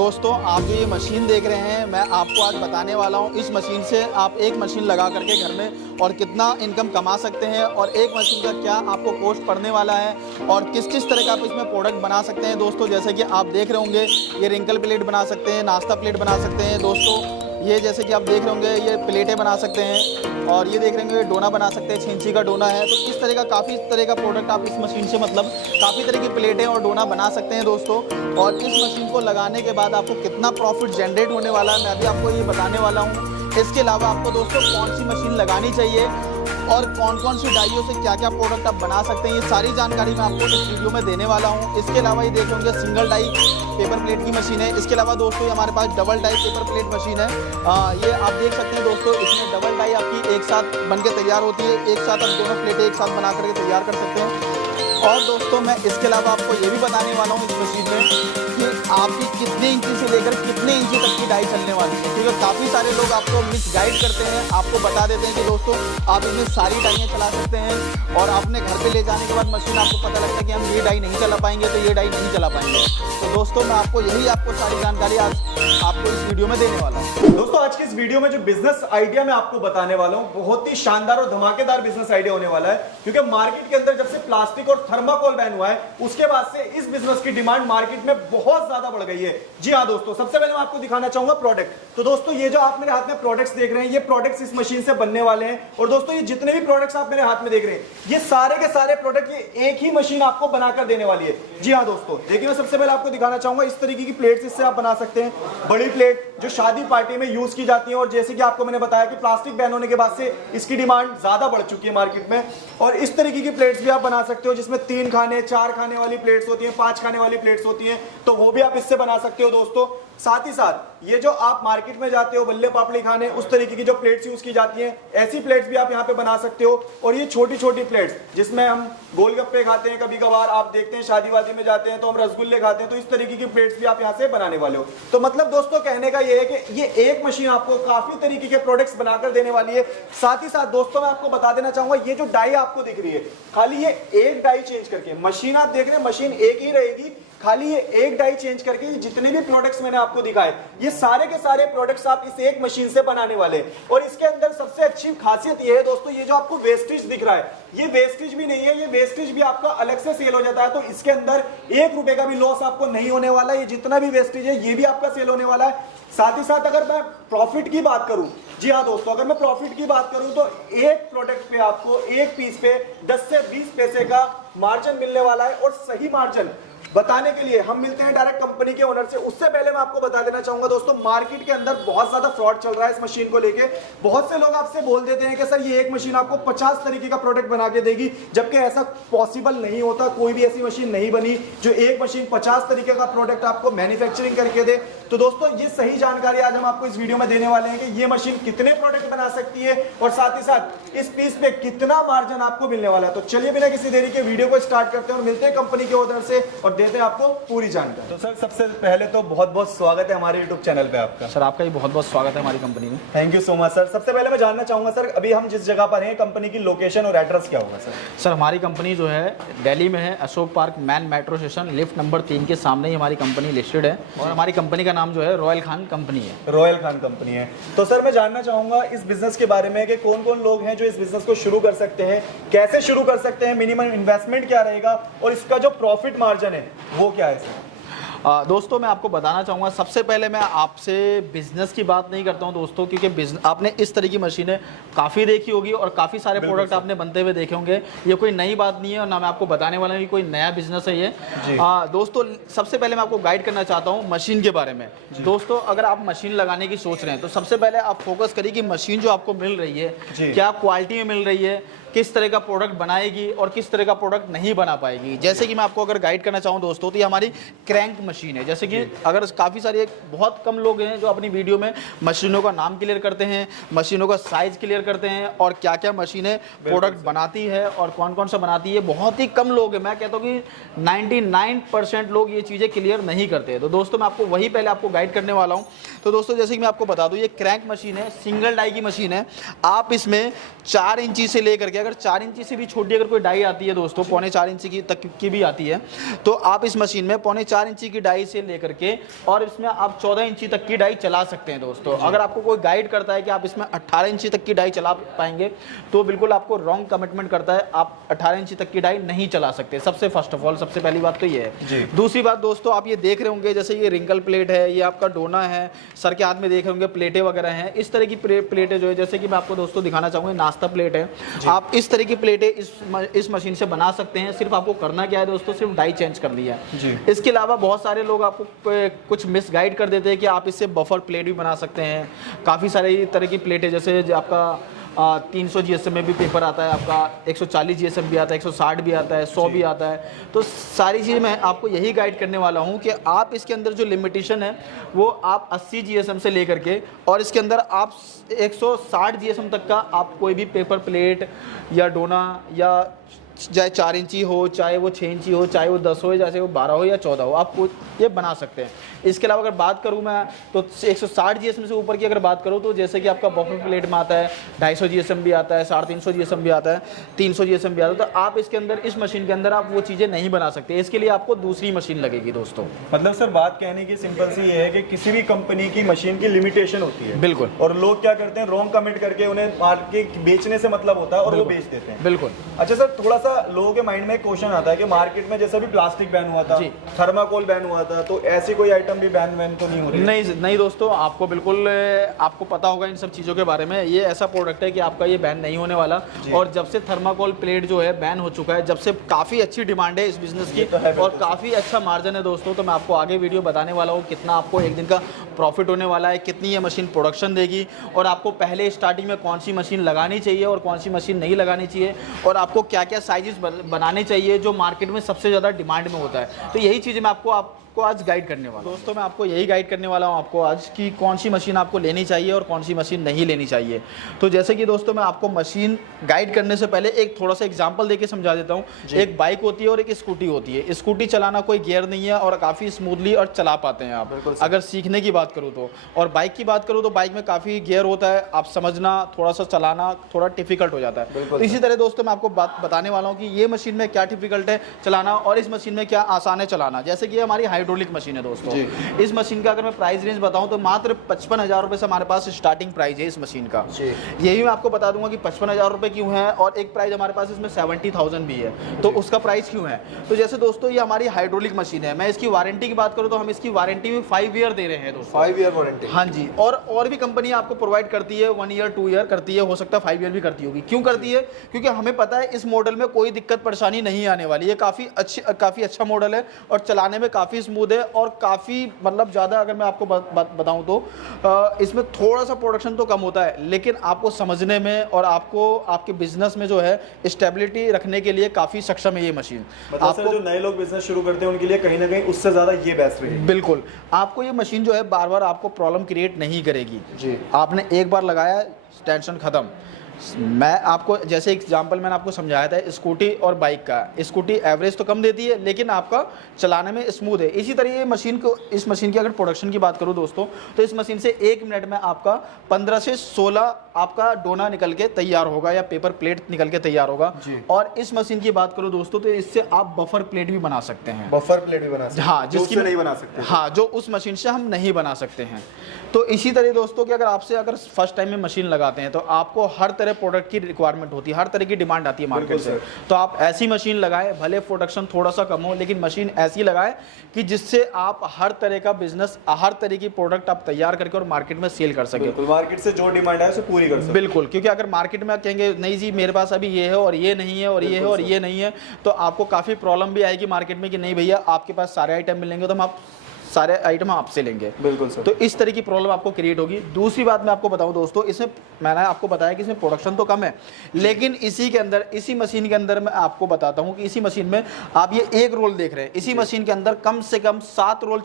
दोस्तों आप जो ये मशीन देख रहे हैं, मैं आपको आज बताने वाला हूँ इस मशीन से आप एक मशीन लगा करके घर में और कितना इनकम कमा सकते हैं और एक मशीन का क्या आपको कॉस्ट पड़ने वाला है और किस किस तरह का आप इसमें प्रोडक्ट बना सकते हैं। दोस्तों जैसे कि आप देख रहे होंगे ये रिंकल प्लेट बना सकते हैं, नाश्ता प्लेट बना सकते हैं। दोस्तों ये जैसे कि आप देख रहे होंगे ये प्लेटें बना सकते हैं और ये देख रहे होंगे डोना बना सकते हैं, 6 इंची का डोना है। तो इस तरह का काफ़ी तरह का प्रोडक्ट आप इस मशीन से मतलब काफ़ी तरह की प्लेटें और डोना बना सकते हैं दोस्तों। और इस मशीन को लगाने के बाद आपको कितना प्रॉफिट जनरेट होने वाला है मैं अभी आपको ये बताने वाला हूँ। इसके अलावा आपको दोस्तों कौन सी मशीन लगानी चाहिए और कौन कौन सी डाइयों से क्या क्या प्रोडक्ट आप बना सकते हैं, ये सारी जानकारी मैं आपको इस वीडियो में देने वाला हूँ। इसके अलावा ये देख होंगे सिंगल डाई पेपर प्लेट की मशीन है। इसके अलावा दोस्तों ये हमारे पास double die paper plate machine है। ये आप देख सकते हैं दोस्तों, इसमें डबल डाई आपकी एक साथ बन के तैयार होती है, एक साथ आप दोनों प्लेटें एक साथ बना करके तैयार कर सकते हैं। और दोस्तों मैं इसके अलावा आपको ये भी बताने वाला हूँ इस मशीन में कि आपकी कितने इंची से लेकर कितने इंची तक की डाई चलने वाली है, क्योंकि काफ़ी सारे लोग आपको मिस गाइड करते हैं, आपको बता देते हैं कि दोस्तों आप इसमें सारी डाइयाँ चला सकते हैं और अपने घर पे ले जाने के बाद मशीन आपको पता लगता है कि हम ये डाई नहीं चला पाएंगे तो ये डाई नहीं चला पाएंगे। तो दोस्तों मैं आपको सारी जानकारी आज आपको इस वीडियो में देने वाला हूँ। दोस्तों आज की इस वीडियो में जो बिजनेस आइडिया मैं आपको बताने वाला हूँ बहुत ही शानदार और धमाकेदार बिजनेस आइडिया होने वाला है, क्योंकि मार्केट के अंदर जब से प्लास्टिक और थर्माकोल बैन हुआ है उसके बाद से इस बिजनेस की डिमांड मार्केट में बहुत ज्यादा बढ़ गई है। जी हाँ दोस्तों, सबसे पहले मैं आपको दिखाना चाहूंगा प्रोडक्ट। तो दोस्तों ये जो आप मेरे हाथ में प्रोडक्ट्स देख रहे हैं, ये प्रोडक्ट्स इस मशीन से बनने वाले हैं। और दोस्तों ये जितने भी प्रोडक्ट्स आप मेरे हाथ में देख रहे हैं, ये सारे के सारे प्रोडक्ट ये एक ही मशीन आपको बनाकर देने वाली है। जी हाँ दोस्तों, देखिए मैं सबसे पहले आपको दिखाना चाहूंगा इस तरीके की प्लेट्स इससे आप बना सकते हैं। बड़ी प्लेट जो शादी पार्टी में यूज की जाती है, और जैसे कि आपको मैंने बताया कि प्लास्टिक बैन होने के बाद से इसकी डिमांड ज्यादा बढ़ चुकी है मार्केट में। और इस तरीके की प्लेट्स भी आप बना सकते हो जिसमें 3 खाने 4 खाने वाली प्लेट्स होती हैं, 5 खाने वाली प्लेट्स होती हैं, तो वो भी आप इससे बना सकते हो दोस्तों। साथ ही साथ ये जो आप मार्केट में जाते हो बल्ले पापड़ी खाने, उस तरीके की जो प्लेट्स यूज की जाती हैं, ऐसी प्लेट्स भी आप यहाँ पे बना सकते हो। और ये छोटी छोटी प्लेट्स जिसमें हम गोलगप्पे खाते हैं, कभी कभार आप देखते हैं शादी वादी में जाते हैं तो हम रसगुल्ले खाते हैं, तो इस तरीके की प्लेट्स भी आप यहाँ से बनाने वाले हो। तो मतलब दोस्तों कहने का ये है कि ये एक मशीन आपको काफी तरीके के प्रोडक्ट्स बनाकर देने वाली है। साथ ही साथ दोस्तों मैं आपको बता देना चाहूंगा, ये जो डाई आपको दिख रही है, खाली ये एक डाई चेंज करके, मशीन आप देख रहे हैं मशीन एक ही रहेगी, खाली ये एक डाई चेंज करके ये जितने भी प्रोडक्ट्स मैंने आपको दिखाए, ये सारे के सारे प्रोडक्ट्स आप इस एक मशीन से बनाने वाले हैं। और इसके अंदर सबसे अच्छी खासियत ये है दोस्तों, ये जो आपको वेस्टेज दिख रहा है, ये वेस्टेज भी नहीं है, ये वेस्टेज भी आपका अलग से सेल हो जाता है। तो इसके अंदर 1 रुपए का भी लॉस आपको नहीं होने वाला, ये जितना भी वेस्टेज है ये भी आपका सेल होने वाला है। साथ ही साथ अगर मैं प्रॉफिट की बात करूं, जी हाँ दोस्तों, अगर मैं प्रॉफिट की बात करूं तो एक प्रोडक्ट पे आपको एक पीस पे 10 से 20 पैसे का मार्जिन मिलने वाला है। और सही मार्जिन बताने के लिए हम मिलते हैं डायरेक्ट कंपनी के ओनर से। उससे पहले मैं आपको बता देना चाहूंगा दोस्तों, मार्केट के अंदर बहुत ज्यादा फ्रॉड चल रहा है इस मशीन को लेके। बहुत से लोग आपसे बोल देते हैं कि सर ये एक मशीन आपको 50 तरीके का प्रोडक्ट बना के देगी, जबकि ऐसा पॉसिबल नहीं होता। कोई भी ऐसी मशीन नहीं बनी जो एक मशीन 50 तरीके का प्रोडक्ट आपको मैन्युफैक्चरिंग करके दे। तो दोस्तों ये सही जानकारी आज हम आपको इस वीडियो में देने वाले हैं कि ये मशीन कितने प्रोडक्ट बना सकती है और साथ ही साथ इस पीस पे कितना मार्जिन आपको मिलने वाला है। तो चलिए बिना किसी देरी के वीडियो को स्टार्ट करते हैं और मिलते हैं कंपनी के ओनर से और देते हैं आपको पूरी जानकारी। तो सर सबसे पहले तो बहुत बहुत स्वागत है हमारे YouTube चैनल पे आपका। सर आपका भी बहुत बहुत स्वागत है हमारी कंपनी में। Thank you so much sir. सबसे पहले मैं जानना चाहूंगा सर, अभी हम जिस जगह पर हैं कंपनी की लोकेशन और एड्रेस क्या होगा सर? सर हमारी कंपनी जो है दिल्ली में है, Ashok park main metro station lift number 3 के सामने ही हमारी कंपनी लिस्टेड है। और हमारी कंपनी का नाम जो है रॉयल खान कंपनी है। रॉयल खान कंपनी है। तो सर मैं जानना चाहूंगा इस बिजनेस के बारे में कि कौन कौन लोग हैं जो इस बिजनेस को शुरू कर सकते हैं, कैसे शुरू कर सकते हैं, मिनिमम इन्वेस्टमेंट क्या रहेगा और इसका जो प्रॉफिट मार्जिन है वो क्या है सर? दोस्तों मैं आपको बताना चाहूँगा, सबसे पहले मैं आपसे बिजनेस की बात नहीं करता हूँ दोस्तों, क्योंकि आपने इस तरह की मशीनें काफ़ी देखी होगी और काफ़ी सारे प्रोडक्ट आपने बनते हुए देखे होंगे। ये कोई नई बात नहीं है और ना मैं आपको बताने वाला हूँ कि कोई नया बिजनेस है ये। दोस्तों सबसे पहले मैं आपको गाइड करना चाहता हूँ मशीन के बारे में। दोस्तों अगर आप मशीन लगाने की सोच रहे हैं तो सबसे पहले आप फोकस करिए कि मशीन जो आपको मिल रही है क्या क्वालिटी में मिल रही है, किस तरह का प्रोडक्ट बनाएगी और किस तरह का प्रोडक्ट नहीं बना पाएगी। जैसे कि मैं आपको अगर गाइड करना चाहूँ दोस्तों, तो ये हमारी क्रैंक मशीन है। जैसे कि अगर काफ़ी सारे बहुत कम लोग हैं जो अपनी वीडियो में मशीनों का नाम क्लियर करते हैं, मशीनों का साइज क्लियर करते हैं और क्या क्या मशीनें प्रोडक्ट बनाती है और कौन कौन सा बनाती है, बहुत ही कम लोग हैं। मैं कहता हूँ कि 99% लोग ये चीज़ें क्लियर नहीं करते। तो दोस्तों मैं आपको वही पहले आपको गाइड करने वाला हूँ। तो दोस्तों जैसे कि मैं आपको बता दूँ, ये क्रैंक मशीन है, सिंगल डाई की मशीन है। आप इसमें 4 इंची से लेकर के, अगर 4 इंची से भी छोटी अगर कोई डाई आती है दोस्तों, 4.25 इंची की तक की भी आती है, तो आप इस मशीन में 4.25 इंची की की डाई से लेकर के और इसमें आप 14 इंची तक की डाई चला सकते हैं दोस्तों। अगर आपको कोई गाइड करता है कि आप इसमें 18 इंची तक की डाई चला पाएंगे तो बिल्कुल आपको रॉन्ग कमिटमेंट करता है। आप 18 इंची तक की डाई नहीं चला सकते, सबसे फर्स्ट ऑफ ऑल सबसे पहली बात तो ये है। दूसरी बात दोस्तों, आप ये देख रहे होंगे जैसे ये रिंकल प्लेट है, ये आपका डोना है, सर के हाथ में देख रहे होंगे प्लेटें वगैरह हैं। इस तरह की प्लेटें जो है, जैसे कि मैं आपको दोस्तों दिखाना चाहूँगा, नाश्ता प्लेट है। आप इस तरह की प्लेटें इस मशीन से बना सकते हैं। सिर्फ आपको करना क्या है दोस्तों, सिर्फ डाई चेंज कर दिया है। इसके अलावा बहुत सारे लोग आपको कुछ मिस गाइड कर देते हैं कि आप इससे बफर प्लेट भी बना सकते हैं। काफ़ी सारी तरह की प्लेटें, जैसे आपका 300 GSM में भी पेपर आता है, आपका 140 GSM भी आता है, 160 भी आता है, 100 भी आता है। तो सारी चीज़ मैं आपको यही गाइड करने वाला हूँ कि आप इसके अंदर जो लिमिटेशन है वो आप 80 GSM से लेकर के और इसके अंदर आप 160 GSM तक का आप कोई भी पेपर प्लेट या डोना या चाहे 4 इंची हो, चाहे वो 6 इंची हो, चाहे वो 10 हो, चाहे वो 12 हो या 14 हो, आप ये बना सकते हैं। इसके अलावा अगर बात करूं मैं तो 160 GSM से ऊपर की अगर बात करूं तो जैसे कि आपका बफर प्लेट में आता है 250 GSM भी आता है, 350 GSM भी आता है, 300 GSM भी आता है। तो आप इसके अंदर इस मशीन के अंदर आप वो चीज़ें नहीं बना सकते। इसके लिए आपको दूसरी मशीन लगेगी दोस्तों। मतलब सर बात कहने की सिंपल सी ये है कि किसी भी कंपनी की मशीन की लिमिटेशन होती है। बिल्कुल। और लोग क्या करते हैं, रॉन्ग कमिट करके उन्हें मार्केट बेचने से मतलब होता है और वो बेच देते हैं। बिल्कुल। अच्छा सर, थोड़ा सा लोगों के माइंड में एक क्वेश्चन आता है कि मार्केट में जैसे भी प्लास्टिक बैन हुआ था, थर्माकोल बैन हुआ था, तो ऐसी कोई आइटम भी बैन तो नहीं हो रही? नहीं दोस्तों, आपको बिल्कुल आपको पता होगा इन सब चीज़ों के बारे में। ये ऐसा प्रोडक्ट है कि आपका ये बैन नहीं होने वाला। और जब से थर्माकोल प्लेट जो है बैन हो चुका है, जब से काफ़ी अच्छी डिमांड है इस बिजनेस की और काफ़ी अच्छा मार्जिन है दोस्तों। तो मैं आपको आगे वीडियो बताने वाला हूँ कितना आपको एक दिन का प्रॉफिट होने वाला है, कितनी ये मशीन प्रोडक्शन देगी और आपको पहले स्टार्टिंग में कौन सी मशीन लगानी चाहिए और कौन सी मशीन नहीं लगानी चाहिए और आपको क्या क्या साइजेस बनाने चाहिए जो मार्केट में सबसे ज़्यादा डिमांड में होता है। तो यही चीज़ें मैं आपको आज गाइड करने वाला हूँ दोस्तों। मैं आपको यही गाइड करने वाला हूँ आपको आज कि कौन सी मशीन आपको लेनी चाहिए और कौन सी मशीन नहीं लेनी चाहिए। तो जैसे कि दोस्तों मैं आपको मशीन गाइड करने से पहले एक थोड़ा सा एग्जांपल देके समझा देता हूँ। एक बाइक होती है और एक स्कूटी होती है। स्कूटी चलाना कोई गियर नहीं है और काफ़ी स्मूथली और चला पाते हैं आप अगर सीखने की बात करूँ तो। और बाइक की बात करूँ तो बाइक में काफ़ी गियर होता है, आप समझना थोड़ा सा चलाना थोड़ा डिफिकल्ट हो जाता है। तो इसी तरह दोस्तों मैं आपको बात बताने वाला हूँ कि ये मशीन में क्या डिफिकल्ट है चलाना और इस मशीन में क्या आसान है चलाना। जैसे कि हमारी हाइड्रोलिक मशीन है दोस्तों। इस मशीन का अगर मैं प्राइस रेंज बताऊं तो मात्र 55,000 रुपए से हमारे पास स्टार्टिंग प्राइस है इस मशीन का। यही मैं आपको बता दूंगा कि 55,000 रुपए क्यों है और एक प्राइस हमारे पास इसमें 70,000 भी है। तो उसका प्राइस क्यों है? तो जैसे दोस्तों ये हमारी हाइड्रोलिक मशीन है। मैं इसकी वारंटी की बात करूं तो हम इसकी वारंटी में 5 ईयर दे रहे हैं दोस्तों। 5 ईयर वारंटी? हाँ जी। और भी कंपनी आपको प्रोवाइड करती है 1 ईयर 2 ईयर करती है, हो सकता है 5 ईयर भी करती होगी। क्यों करती है? क्योंकि हमें पता है इस मॉडल में कोई दिक्कत परेशानी नहीं आने वाली है। काफ़ी अच्छा मॉडल है और चलाने में काफ़ी स्मूथ है और काफ़ी मतलब ज़्यादा अगर मैं आपको बताऊं तो इसमें थोड़ा सा प्रोडक्शन तो कम होता है लेकिन आपको समझने में और आपको आपके बिजनेस में जो है स्टेबिलिटी रखने के लिए काफ़ी सक्षम है ये मशीन। मतलब आपको जो नए लोग बिजनेस शुरू करते हैं उनके लिए कहीं ना कहीं उससे ज़्यादा ये बेस्ट रहेगी। बिल्कुल। आपको ये मशीन जो है बार बार आपको प्रॉब्लम क्रिएट नहीं करेगी जी। आपने एक बार लगाया टेंशन ख़त्म। मैं आपको जैसे एग्जांपल मैंने आपको समझाया था स्कूटी और बाइक का। स्कूटी एवरेज तो कम देती है लेकिन आपका चलाने में स्मूथ है। इसी तरह ये इस मशीन की अगर प्रोडक्शन की बात करूं दोस्तों तो इस मशीन से 1 मिनट में आपका 15 से 16 आपका डोना निकल के तैयार होगा या पेपर प्लेट निकल के तैयार होगा। और इस मशीन की बात करूं दोस्तों तो इससे आप बफर प्लेट भी बना सकते हैं। बफर प्लेट भी बना सकते हैं? हाँ, जिसकी नहीं बना सकते। हाँ, जो उस मशीन से हम नहीं बना सकते हैं। तो इसी तरह दोस्तों कि अगर फर्स्ट टाइम में मशीन लगाते हैं तो आपको हर तरह प्रोडक्ट की रिक्वायरमेंट होती है, हर तरह की डिमांड आती है मार्केट से। तो आप ऐसी मशीन लगाएं, भले प्रोडक्शन थोड़ा सा कम हो लेकिन मशीन ऐसी लगाएं कि जिससे आप हर तरह का बिजनेस, हर तरह की प्रोडक्ट आप तैयार करके और मार्केट में सेल कर सकें। बिल्कुल, मार्केट से जो डिमांड है उसे पूरी कर सकें। बिल्कुल, क्योंकि अगर मार्केट में आप कहेंगे नहीं जी मेरे पास अभी ये है और ये नहीं है और ये है और ये नहीं है तो आपको काफ़ी प्रॉब्लम भी आएगी मार्केट में कि नहीं भैया आपके पास सारे आइटम मिलेंगे तो हम आप सारे आइटम आपसे लेंगे। बिल्कुल सर। तो इस तरह की प्रॉब्लम आपको क्रिएट होगी। दूसरी बात मैं आपको बताऊं दोस्तों, इसमें मैंने आपको बताया कि इसमें प्रोडक्शन तो कम है लेकिन इसी मशीन के अंदर मैं आपको बताता हूं कि इसी मशीन में आप ये एक रोल देख रहे हैं, इसी मशीन के अंदर कम से कम 7 रोल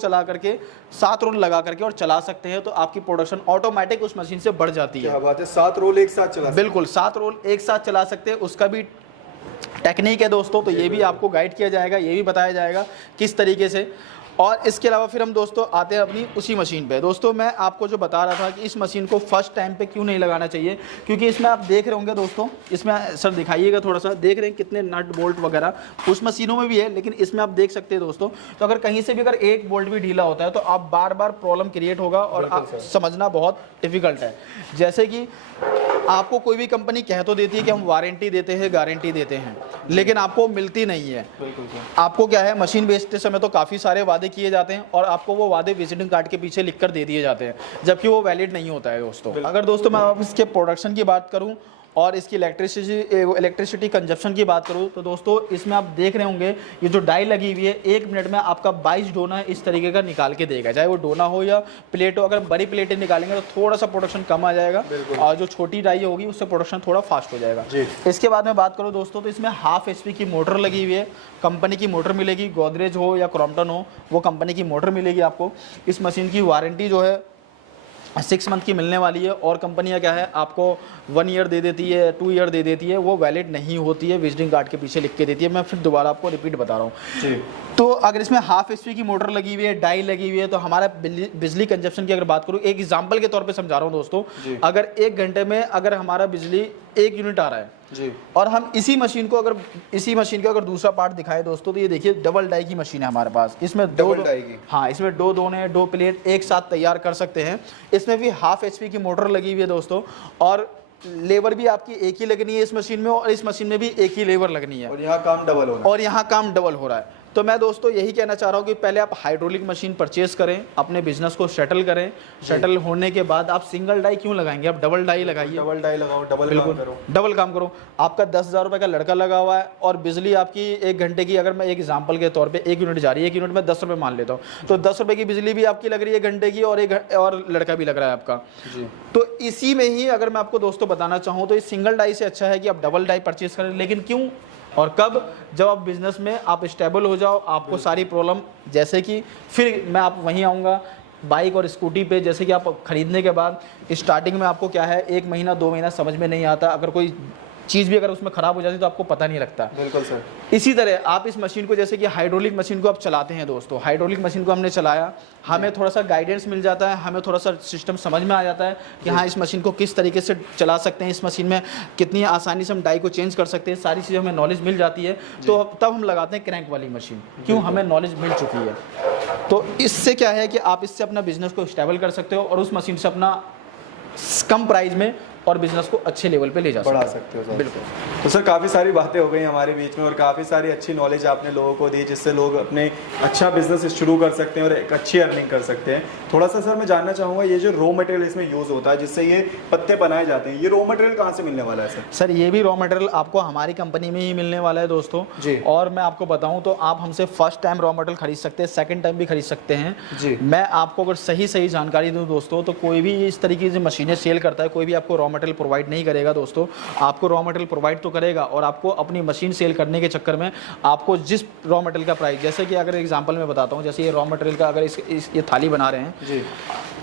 लगा करके और चला सकते हैं। तो आपकी प्रोडक्शन ऑटोमेटिक उस मशीन से बढ़ जाती है। क्या बात है, 7 रोल एक साथ चला? बिल्कुल, 7 रोल एक साथ चला सकते हैं। उसका भी टेक्निक है दोस्तों, तो ये भी आपको गाइड किया जाएगा, ये भी बताया जाएगा किस तरीके से। और इसके अलावा फिर हम दोस्तों आते हैं अपनी उसी मशीन पे। दोस्तों मैं आपको जो बता रहा था कि इस मशीन को फर्स्ट टाइम पे क्यों नहीं लगाना चाहिए, क्योंकि इसमें आप देख रहे होंगे दोस्तों, इसमें सर दिखाइएगा थोड़ा सा, देख रहे हैं कितने नट बोल्ट वगैरह उस मशीनों में भी है, लेकिन इसमें आप देख सकते हैं दोस्तों। तो अगर कहीं से भी अगर एक बोल्ट भी ढीला होता है तो आप बार बार प्रॉब्लम क्रिएट होगा और आप समझना बहुत डिफिकल्ट है। जैसे कि आपको कोई भी कंपनी कह तो देती है कि हम वारंटी देते हैं, गारंटी देते हैं, लेकिन आपको मिलती नहीं है। आपको क्या है, मशीन बेचते समय तो काफ़ी सारे वादे किए जाते हैं और आपको वो वादे विजिटिंग कार्ड के पीछे लिखकर दे दिए जाते हैं, जबकि वो वैलिड नहीं होता है दोस्तों। अगर दोस्तों मैं अब इसके प्रोडक्शन की बात करूं और इसकी इलेक्ट्रिसिटी कंजप्शन की बात करूं तो दोस्तों इसमें आप देख रहे होंगे ये जो डाई लगी हुई है 1 मिनट में आपका 22 डोना इस तरीके का निकाल के देगा, चाहे वो डोना हो या प्लेट हो। अगर बड़ी प्लेटें निकालेंगे तो थोड़ा सा प्रोडक्शन कम आ जाएगा और जो छोटी डाई होगी उससे प्रोडक्शन थोड़ा फास्ट हो जाएगा। इसके बाद में बात करूँ दोस्तों तो इसमें 1/2 HP की मोटर लगी हुई है, कंपनी की मोटर मिलेगी, गोदरेज हो या क्रॉम्पटन हो वो कंपनी की मोटर मिलेगी आपको। इस मशीन की वारंटी जो है 6 मंथ की मिलने वाली है और कंपनियां क्या है आपको 1 ईयर दे देती है, 2 ईयर दे देती है, वो वैलिड नहीं होती है, विजिटिंग कार्ड के पीछे लिख के देती है। मैं फिर दोबारा आपको रिपीट बता रहा हूँ। तो अगर इसमें 1/2 HP की मोटर लगी हुई है, डाई लगी हुई है, तो हमारा बिजली कंजप्शन की अगर बात करूँ, एक एग्जाम्पल के तौर पर समझा रहा हूँ दोस्तों, अगर 1 घंटे में अगर हमारा बिजली 1 यूनिट आ रहा है जी, और हम इसी मशीन का अगर दूसरा पार्ट दिखाए दोस्तों तो ये देखिए डबल डाई की मशीन है हमारे पास। इसमें डबल डाई की, हाँ, इसमें 2 दोने 2 प्लेट एक साथ तैयार कर सकते हैं। इसमें भी 1/2 HP की मोटर लगी हुई है दोस्तों और लेबर भी आपकी एक ही लगनी है इस मशीन में और इस मशीन में भी एक ही लेबर लगनी है और यहाँ काम डबल हो रहा है। तो मैं दोस्तों यही कहना चाह रहा हूँ कि पहले आप हाइड्रोलिक मशीन परचेज करें, अपने बिजनेस को सेटल करें, सेटल होने के बाद आप सिंगल डाई क्यों लगाएंगे, आप डबल डाई लगाइए, डबल डाई लगाओ, डबल काम करो। आपका 10,000 रुपये का लड़का लगा हुआ है और बिजली आपकी 1 घंटे की, अगर मैं एक एग्जाम्पल के तौर पर 1 यूनिट जा रही है, 1 यूनिट में 10 रुपये मान लेता हूँ, तो 10 रुपये की बिजली भी आपकी लग रही है घंटे की और लड़का भी लग रहा है आपका। तो इसी में ही अगर मैं आपको दोस्तों बताना चाहूँ तो इस सिंगल डाई से अच्छा है कि आप डबल डाई परचेज करें। लेकिन क्यों और कब? जब आप बिजनेस में आप स्टेबल हो जाओ, आपको सारी प्रॉब्लम, जैसे कि फिर मैं आप वहीं आऊँगा बाइक और स्कूटी पे, जैसे कि आप खरीदने के बाद स्टार्टिंग में आपको क्या है 1 महीना 2 महीना समझ में नहीं आता, अगर कोई चीज़ भी अगर उसमें ख़राब हो जाती है तो आपको पता नहीं लगता। बिल्कुल सर। इसी तरह आप इस मशीन को, जैसे कि हाइड्रोलिक मशीन को आप चलाते हैं दोस्तों, हाइड्रोलिक मशीन को हमने चलाया, हमें थोड़ा सा गाइडेंस मिल जाता है, हमें थोड़ा सा सिस्टम समझ में आ जाता है कि हाँ इस मशीन को किस तरीके से चला सकते हैं, इस मशीन में कितनी आसानी से हम डाई को चेंज कर सकते हैं, सारी चीज़ें हमें नॉलेज मिल जाती है। तो तब हम लगाते हैं क्रैंक वाली मशीन, क्यों? हमें नॉलेज मिल चुकी है। तो इससे क्या है कि आप इससे अपना बिजनेस को स्टेबल कर सकते हो और उस मशीन से अपना कम प्राइस में और बिजनेस को अच्छे लेवल पे ले जा सकते हो सर। बिल्कुल। तो सर काफ़ी सारी बातें हो गई हमारे बीच में और काफ़ी सारी अच्छी नॉलेज आपने लोगों को दी, जिससे लोग अपने अच्छा बिजनेस शुरू कर सकते हैं और एक अच्छी अर्निंग कर सकते हैं। थोड़ा सा सर मैं जानना चाहूँगा, ये जो रॉ मटेरियल इसमें यूज़ होता है जिससे ये पत्ते बनाए जाते हैं, ये रॉ मटेरियल कहाँ से मिलने वाला है सर? सर ये भी रॉ मटेरियल आपको हमारी कंपनी में ही मिलने वाला है दोस्तों जी। और मैं आपको बताऊँ तो आप हमसे फर्स्ट टाइम रॉ मटेरियल खरीद सकते हैं, सेकेंड टाइम भी खरीद सकते हैं जी। मैं आपको अगर सही जानकारी दूँ दोस्तों, तो कोई भी इस तरीके से मशीनें सेल करता है, कोई भी आपको रॉ मटेरियल प्रोवाइड नहीं करेगा दोस्तों। आपको रॉ मटेरियल प्रोवाइड तो करेगा और आपको अपनी मशीन सेल करने के चक्कर में आपको जिस रॉ मटेरियल का प्राइस, जैसे कि अगर एग्जांपल मैं बताता हूँ, जैसे ये रॉ मटेरियल का अगर ये थाली बना रहे हैं जी,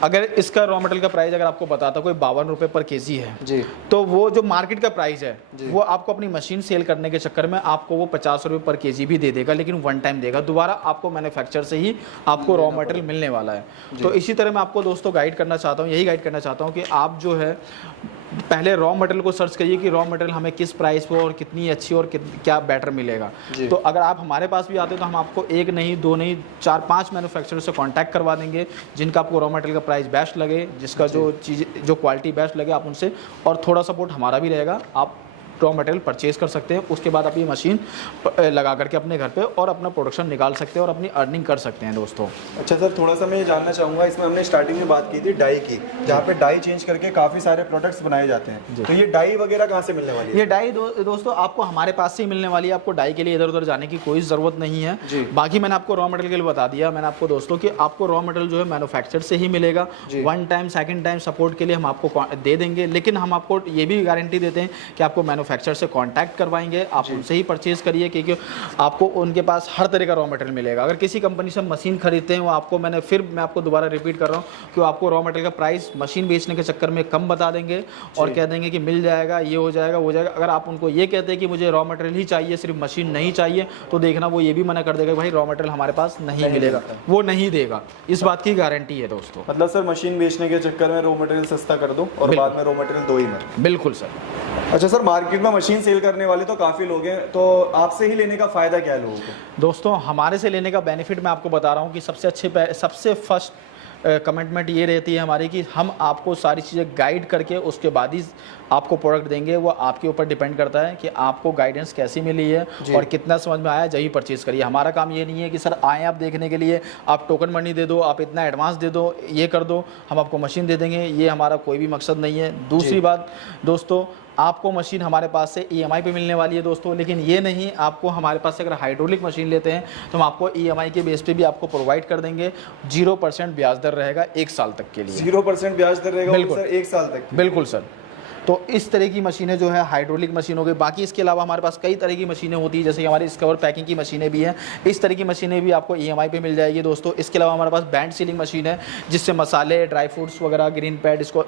अगर इसका रॉ मटेरियल का प्राइस अगर आपको बताता कोई 52 रुपये पर केजी है जी, तो वो जो मार्केट का प्राइस है वो आपको अपनी मशीन सेल करने के चक्कर में आपको वो 50 रुपये पर केजी भी दे देगा, लेकिन 1 टाइम देगा, दोबारा आपको मैन्युफैक्चर से ही आपको रॉ मटेरियल मिलने वाला है। तो इसी तरह मैं आपको दोस्तों गाइड करना चाहता हूँ, यही गाइड करना चाहता हूँ कि आप जो है पहले रॉ मटेरियल को सर्च करिए कि रॉ मटेरियल हमें किस प्राइस पे और कितनी अच्छी और क्या बेटर मिलेगा। तो अगर आप हमारे पास भी आते हो तो हम आपको 1 नहीं 2 नहीं 4-5 मैन्युफैक्चरर से कांटेक्ट करवा देंगे, जिनका आपको रॉ मटेरियल का प्राइस बेस्ट लगे, जिसका जो चीज़ जो क्वालिटी बेस्ट लगे आप उनसे, और थोड़ा सपोर्ट हमारा भी रहेगा, आप रॉ मटेरियल परचेज कर सकते हैं। उसके बाद आप ये मशीन लगा करके अपने घर पे और अपना प्रोडक्शन निकाल सकते हैं और अपनी अर्निंग कर सकते हैं दोस्तों। अच्छा सर, थोड़ा सा मैं ये जानना चाहूँगा, इसमें हमने स्टार्टिंग में बात की थी डाई की, जहाँ पे डाई चेंज करके काफ़ी सारे प्रोडक्ट्स बनाए जाते हैं, तो ये डाई वगैरह कहाँ से मिलने वाली है? ये डाई दोस्तों आपको हमारे पास से ही मिलने वाली है, आपको डाई के लिए इधर उधर जाने की कोई ज़रूरत नहीं है। बाकी मैंने आपको रॉ मटेरियल के लिए बता दिया मैंने आपको दोस्तों कि आपको रॉ मटेरियल जो है मैन्युफैक्चर से ही मिलेगा। 1 टाइम 2nd टाइम सपोर्ट के लिए हम आपको दे देंगे, लेकिन हम आपको ये भी गारंटी देते हैं कि आपको मैन्युफैक्चर मैन्युफैक्चरर से कांटेक्ट करवाएंगे, आप उनसे ही परचेज करिए, क्योंकि आपको उनके पास हर तरह का रॉ मटेरियल मिलेगा। अगर किसी कंपनी से मशीन खरीदते हैं वो आपको मैं आपको दोबारा रिपीट कर रहा हूँ कि आपको रॉ मटेरियल का प्राइस मशीन बेचने के चक्कर में कम बता देंगे और कह देंगे कि मिल जाएगा, ये हो जाएगा, वो हो जाएगा। अगर आप उनको ये कहते हैं कि मुझे रॉ मटेरियल ही चाहिए, सिर्फ मशीन नहीं चाहिए, तो देखना वो ये भी मना कर देगा भाई रॉ मटेरियल हमारे पास नहीं मिलेगा, वो नहीं देगा। इस बात की गारंटी है दोस्तों। मतलब सर मशीन बेचने के चक्कर में रॉ मटेरियल सस्ता कर दो और बाद में रॉ मटेरियल दो ही मत। बिल्कुल सर। अच्छा सर, मार्केट में मशीन सेल करने वाले तो काफ़ी लोग हैं, तो आपसे ही लेने का फ़ायदा क्या है लोगों को? दोस्तों हमारे से लेने का बेनिफिट मैं आपको बता रहा हूँ कि सबसे फर्स्ट कमिटमेंट ये रहती है हमारी कि हम आपको सारी चीज़ें गाइड करके उसके बाद ही आपको प्रोडक्ट देंगे। वो आपके ऊपर डिपेंड करता है कि आपको गाइडेंस कैसी मिली है और कितना समझ में आया, जही परचेज़ करिए। हमारा काम ये नहीं है कि सर आए आप देखने के लिए, आप टोकन मनी दे दो, आप इतना एडवांस दे दो, ये कर दो, हम आपको मशीन दे देंगे, ये हमारा कोई भी मकसद नहीं है। दूसरी बात दोस्तों, आपको मशीन हमारे पास से EMI पे मिलने वाली है दोस्तों, लेकिन ये नहीं आपको हमारे पास से अगर हाइड्रोलिक मशीन लेते हैं तो हम आपको EMI के बेस पे भी आपको प्रोवाइड कर देंगे। 0% ब्याज दर रहेगा 1 साल तक के लिए। 0% ब्याज दर रहेगा बिल्कुल सर 1 साल तक? बिल्कुल सर। तो इस तरह की मशीनें जो है हाइड्रोलिक मशीन हो गई। बाकी इसके अलावा हमारे पास कई तरह की मशीनें होती है, जैसे हमारी स्कवर पैकिंग की मशीनें भी हैं। इस तरह की मशीनें भी आपको EMI पे मिल जाएगी दोस्तों। इसके अलावा हमारे पास बैंड सीलिंग मशीन है, जिससे मसाले, ड्राई फ्रूट्स वगैरह, ग्रीन पैड, इसको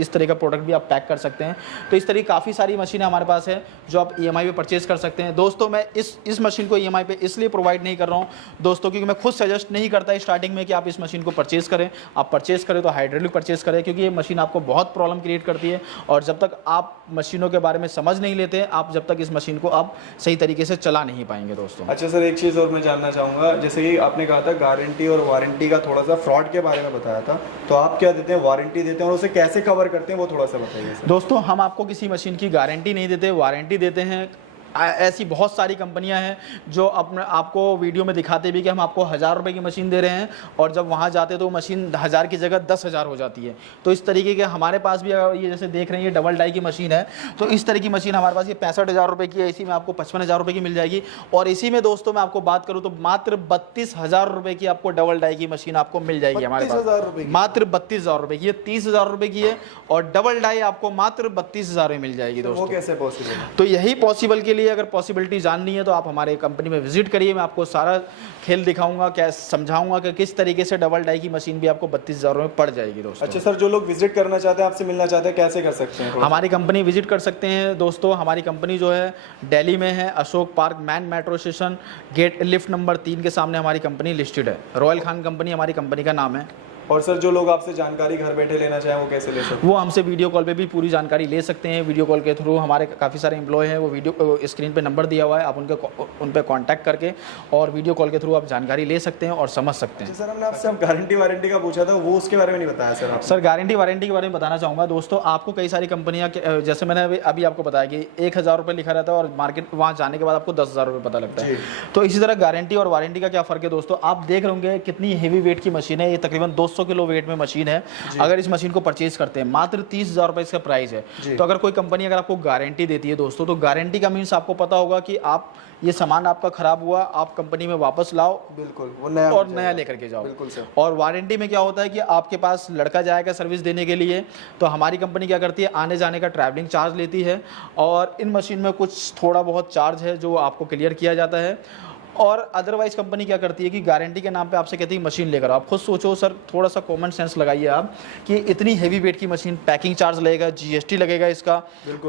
इस तरह का प्रोडक्ट भी आप पैक कर सकते हैं। तो इस तरह की काफ़ी सारी मशीनें हमारे पास है जो आप EMI पे परचेज कर सकते हैं दोस्तों। मैं इस मशीन को EMI पे इसलिए प्रोवाइड नहीं कर रहा हूँ दोस्तों, क्योंकि मैं खुद सजेस्ट नहीं करता स्टार्टिंग में कि आप इस मशीन को परचेज करें। आप परचेज करें तो हाइड्रोलिक परचेज करें, क्योंकि ये मशीन आपको बहुत प्रॉब्लम क्रिएट करती है। और जब तक आप मशीनों के बारे में समझ नहीं लेते, आप जब तक इस मशीन को आप सही तरीके से चला नहीं पाएंगे दोस्तों। अच्छा सर, एक चीज़ और मैं जानना चाहूँगा, जैसे कि आपने कहा था गारंटी और वारंटी का थोड़ा सा फ्रॉड के बारे में बताया था, तो आप क्या देते हैं, वारंटी देते हैं और उसे कैसे कवर करते हैं, वो थोड़ा सा बताइए सर। दोस्तों हम आपको किसी मशीन की गारंटी नहीं देते, वारंटी देते हैं। ऐसी बहुत सारी कंपनियां हैं जो अपने आपको वीडियो में दिखाते भी कि हम आपको 1000 रुपये की मशीन दे रहे हैं, और जब वहां जाते तो मशीन 1000 की जगह 10,000 हो जाती है। तो इस तरीके के हमारे पास भी, ये जैसे देख रहे हैं ये डबल डाई की मशीन है, तो इस तरह की मशीन हमारे पास ये 65,000 रुपये की है, इसी में आपको 55,000 रुपये की मिल जाएगी। और इसी में दोस्तों मैं आपको बात करूँ तो मात्र 32,000 रुपये की आपको डबल डाई की मशीन आपको मिल जाएगी हमारे पास। मात्र 32,000 रुपये की, ये 30,000 रुपये की है, और डबल डाई आपको मात्र 32,000 में मिल जाएगी दोस्तों। वो कैसे पॉसिबल है? तो यही पॉसिबल के लिए अगर पॉसिबिलिटी जाननी है तो आप हमारे कंपनी में विजिट करिए। मैं आपको सारा खेल दिखाऊंगा, क्या समझाऊंगा कि किस तरीके से डबल डाई की मशीन भी आपको 32,000 में पड़ जाएगी दोस्तों। अच्छा सर, जो लोग विजिट करना चाहते हैं, आपसे मिलना चाहते हैं, कैसे कर सकते हैं? हमारी कंपनी विजिट कर सकते हैं दोस्तों। हमारी कंपनी जो है दिल्ली में है, Ashok park main metro station, gate lift number 3 के सामने हमारी कंपनी लिस्टेड है। रॉयल खान कंपनी हमारी कंपनी का नाम है। और सर जो लोग आपसे जानकारी घर बैठे लेना चाहें वो कैसे ले सकते हैं? वो हमसे वीडियो कॉल पे भी पूरी जानकारी ले सकते हैं। वीडियो कॉल के थ्रू हमारे काफ़ी सारे एम्प्लॉय हैं, वो वीडियो स्क्रीन पे नंबर दिया हुआ है, आप उन पे कांटेक्ट करके और वीडियो कॉल के थ्रू आप जानकारी ले सकते हैं और समझ सकते हैं। सर हमने आपसे गारंटी वारंटी का पूछा था, वो उसके बारे में नहीं बताया सर आप? सर गारंटी वारंटी के बारे में बताना चाहूँगा दोस्तों। आपको कई सारी कंपनियाँ, जैसे मैंने अभी आपको बताया कि 1,000 रुपये लिखा रहता है और मार्केट वहाँ जाने के बाद आपको 10,000 रुपये पता लगता है। तो इसी तरह गारंटी और वारंटी का क्या फ़र्क है दोस्तों, आप देख रहे होंगे कितनी हेवी वेट की मशीन है। ये तकरीबन 200 किलो वेट में मशीन है। अगर इस मशीन को परचेज करते हैं मात्र 30,000 रुपए इसका प्राइस है। तो अगर कोई कंपनी अगर आपको गारंटी देती है दोस्तों, तो गारंटी का मीन्स आपको पता होगा कि आप ये सामान आपका खराब हुआ, आप कंपनी में वापस लाओ, बिल्कुल वो नया और नया लेकर के जाओ। बिल्कुल सर। और वारंटी में क्या होता है कि आपके पास लड़का जाएगा सर्विस देने के लिए, तो हमारी कंपनी क्या करती है, आने जाने का ट्रैवलिंग चार्ज लेती है, और इन मशीन में कुछ थोड़ा बहुत चार्ज है जो आपको क्लियर किया जाता है। और अदरवाइज कंपनी क्या करती है कि गारंटी के नाम पे आपसे कहती है मशीन लेकर। आप खुद सोचो सर, थोड़ा सा कॉमन सेंस लगाइए आप कि इतनी हेवी वेट की मशीन, पैकिंग चार्ज लगेगा, GST लगेगा इसका,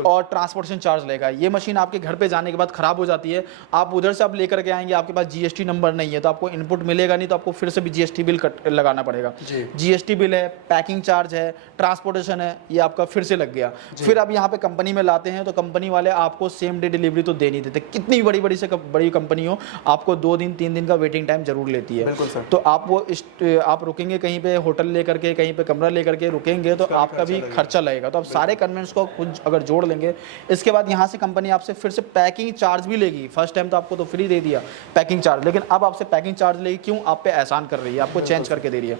और ट्रांसपोर्टेशन चार्ज लगेगा। ये मशीन आपके घर पे जाने के बाद खराब हो जाती है, आप उधर से आप लेकर के आएंगे, आपके पास GST नंबर नहीं है तो आपको इनपुट मिलेगा नहीं, तो आपको फिर से भी GST बिल लगाना पड़ेगा। GST बिल है, पैकिंग चार्ज है, ट्रांसपोर्टेशन है, ये आपका फिर से लग गया। फिर आप यहाँ पे कंपनी में लाते हैं तो कंपनी वाले आपको सेम डे डिलीवरी तो दे नहीं देते। कितनी बड़ी बड़ी से बड़ी कंपनी हो, आपको 2 दिन 3 दिन का वेटिंग टाइम जरूर लेती है। तो आप रुकेंगे कहीं पे, होटल लेकर के, कहीं पे कमरा लेकर के रुकेंगे, तो आपका भी खर्चा लगेगा। तो आप सारे कन्वेंस को खुद अगर जोड़ लेंगे, इसके बाद यहाँ से कंपनी आपसे फिर से पैकिंग चार्ज भी लेगी। फर्स्ट टाइम तो आपको तो फ्री दे दिया पैकिंग चार्ज, लेकिन अब आपसे पैकिंग चार्ज लेगी। क्यों? आप पे एहसान कर रही है, आपको चेंज करके दे रही है।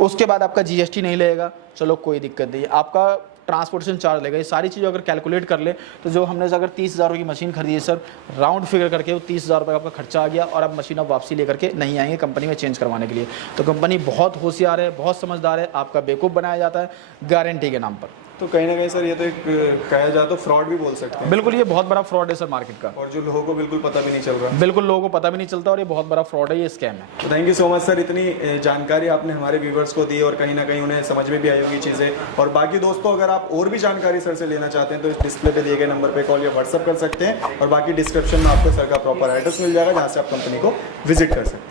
उसके बाद आपका GST नहीं लगेगा, चलो कोई दिक्कत नहीं। आपका ट्रांसपोर्टेशन चार्ज लगेगा। ये सारी चीज़ें अगर कैलकुलेट कर ले तो जो हमने अगर 30,000 रुपये की मशीन खरीदी सर, राउंड फिगर करके वो 30,000 रुपये का आपका खर्चा आ गया, और अब मशीन आप वापसी लेकर के नहीं आएंगे कंपनी में चेंज करवाने के लिए। तो कंपनी बहुत होशियार है, बहुत समझदार है, आपका बेवकूफ़ बनाया जाता है गारंटी के नाम पर। तो कहीं ना कहीं सर ये तो एक कहा जाए तो फ्रॉड भी बोल सकते हैं। बिल्कुल, ये बहुत बड़ा फ्रॉड है सर मार्केट का, और जो लोगों को बिल्कुल पता भी नहीं चल रहा। बिल्कुल लोगों को पता भी नहीं चलता और ये बहुत बड़ा फ्रॉड है, ये स्कैम है। तो thank you so much sir, इतनी जानकारी आपने हमारे व्यूवर्स को दी और कहीं ना कहीं उन्हें समझ में भी आई होगी चीज़ें। और बाकी दोस्तों, अगर आप और भी जानकारी सर से लेना चाहते हैं तो इस डिस्प्ले पे दिए गए नंबर पे कॉल या व्हाट्सअप कर सकते हैं, और बाकी डिस्क्रिप्शन में आपको सर का प्रॉपर एड्रेस मिल जाएगा जहाँ से आप कंपनी को विजिट कर सकते हैं।